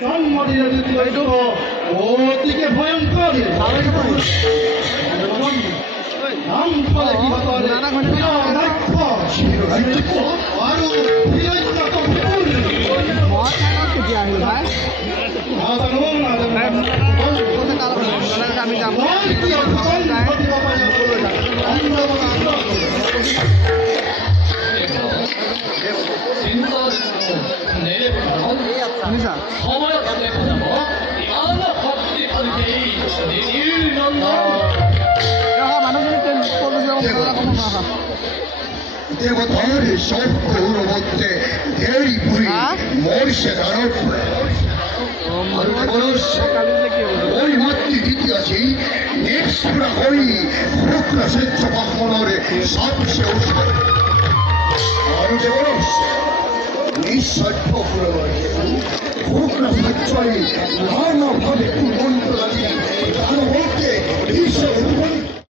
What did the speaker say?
জন্মদিনের দ্বিতীয় অতিকে ভয়ঙ্কর নাম ফলে কি হতো আরো দেবতার সব গৌরবত্বে দেরি পুরি মরিষে দানব ওই মাতৃ ইতিহাসে নিষ্ঠুরা হই শুক্র সিদ্ধ ব্রাহ্মণের সাপসে আর দেবরস নিঃস্বার্থ শুক্র সত্যই নানাভাবে